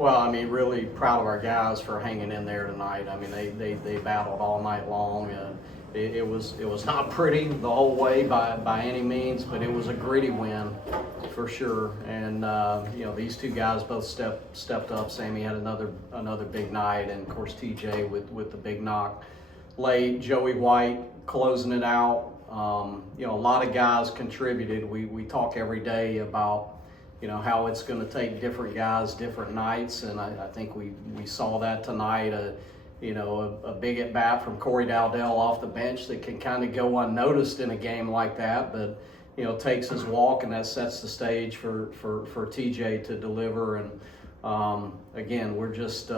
Well, I mean, really proud of our guys for hanging in there tonight. I mean, they battled all night long. It was not pretty the whole way by any means, but it was a gritty win for sure. And these two guys both stepped up. Sammy had another big night, and of course TJ with the big knock late. Joey White closing it out. A lot of guys contributed. We talk every day about how it's going to take different guys, different nights, and I think we saw that tonight. A big at bat from Corey Dowdell off the bench that can kind of go unnoticed in a game like that, but takes his walk, and that sets the stage for TJ to deliver. And again, we're just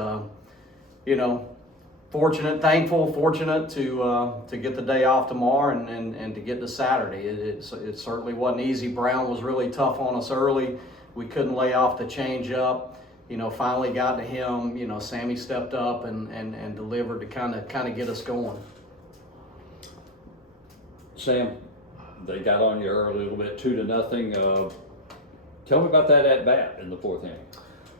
fortunate to get the day off tomorrow and to get to Saturday. It certainly wasn't easy. Brown was really tough on us early. We couldn't lay off the changeup. Finally got to him. Sammy stepped up and delivered to kind of get us going. Sam, they got on you early a little bit, 2-0. Tell me about that at bat in the fourth inning.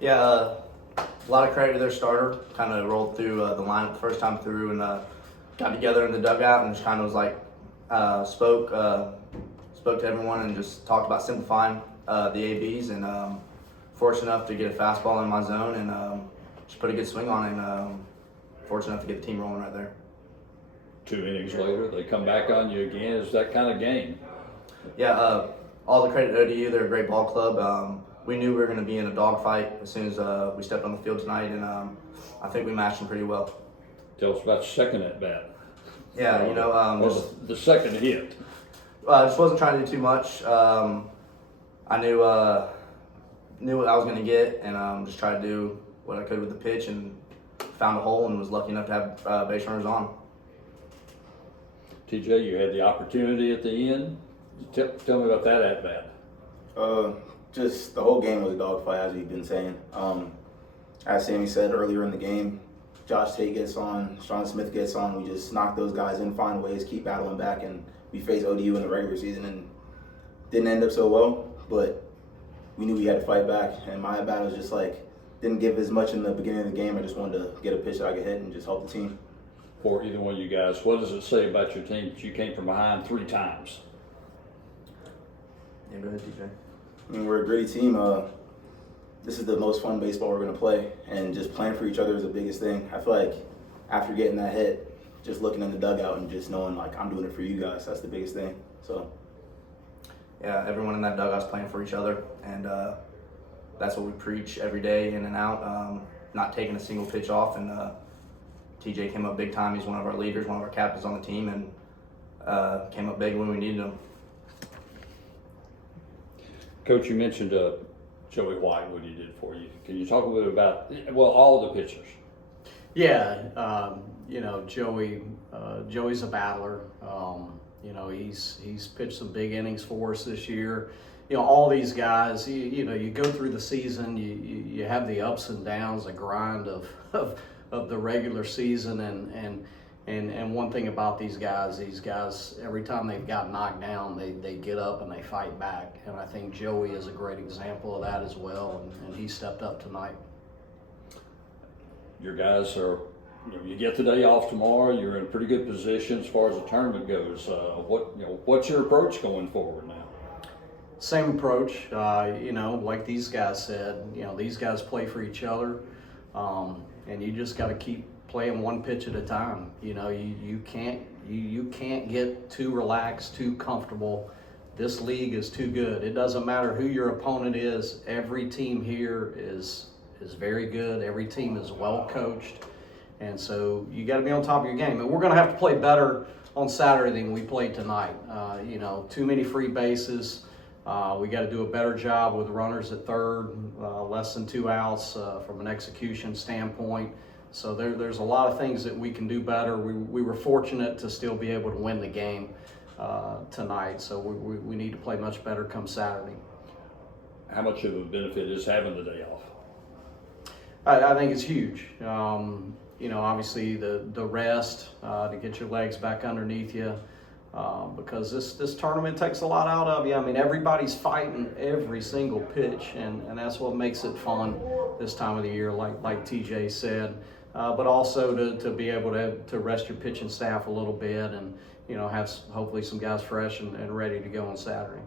Yeah, a lot of credit to their starter. Kind of rolled through the lineup the first time through and got together in the dugout and just kind of was like spoke to everyone and just talked about simplifying the ABs, and fortunate enough to get a fastball in my zone and just put a good swing on it, and fortunate enough to get the team rolling right there. 2 innings later, they come back on you again. It's that kind of game. Yeah, all the credit to ODU. They're a great ball club. We knew we were going to be in a dogfight as soon as we stepped on the field tonight, and I think we matched them pretty well. Tell us about the second at bat. Yeah, or the second hit. I just wasn't trying to do too much. I knew what I was going to get, and just tried to do what I could with the pitch, and found a hole, and was lucky enough to have base runners on. TJ, you had the opportunity at the end. Tell me about that at bat. Just the whole game was a dogfight, as we've been saying. As Sammy said earlier in the game, Josh Tate gets on, Sean Smith gets on. We just knock those guys in, find ways, keep battling back, and we faced ODU in the regular season and didn't end up so well, but we knew we had to fight back. And my at bat was just didn't give as much in the beginning of the game. I just wanted to get a pitch that I could hit and just help the team. For either one of you guys, what does it say about your team that you came from behind 3 times? Yeah, go ahead, TJ. I mean, we're a gritty team. This is the most fun baseball we're going to play, and just playing for each other is the biggest thing. I feel like after getting that hit, just looking in the dugout and just knowing I'm doing it for you guys, that's the biggest thing. So yeah, everyone in that dugout's playing for each other, and that's what we preach every day in and out. Not taking a single pitch off, and TJ came up big time. He's one of our leaders, one of our captains on the team, and came up big when we needed him. Coach, you mentioned Joey White, what he did for you. Can you talk a little bit about, all the pitchers? Yeah, Joey's a battler. He's pitched some big innings for us this year. All these guys, you go through the season, you have the ups and downs, the grind of the regular season, and one thing about these guys, every time they've got knocked down, they get up and they fight back. And I think Joey is a great example of that as well, and he stepped up tonight. Your guys are, you get the day off tomorrow, you're in a pretty good position as far as the tournament goes. What's your approach going forward now? Same approach, like these guys said, these guys play for each other, and you just got to keep playing one pitch at a time. You can't get too relaxed, too comfortable. This league is too good. It doesn't matter who your opponent is. Every team here is very good. Every team is well coached, and so you got to be on top of your game. And we're going to have to play better on Saturday than we played tonight. Too many free bases. We got to do a better job with runners at third, less than 2 outs from an execution standpoint. So there's a lot of things that we can do better. We were fortunate to still be able to win the game tonight, so we need to play much better come Saturday. How much of a benefit is having the day off? I think it's huge. Obviously the rest to get your legs back underneath you. because this tournament takes a lot out of you. I mean, everybody's fighting every single pitch, and that's what makes it fun this time of the year, like TJ said. But also to be able to rest your pitching staff a little bit, and have hopefully some guys fresh and ready to go on Saturday.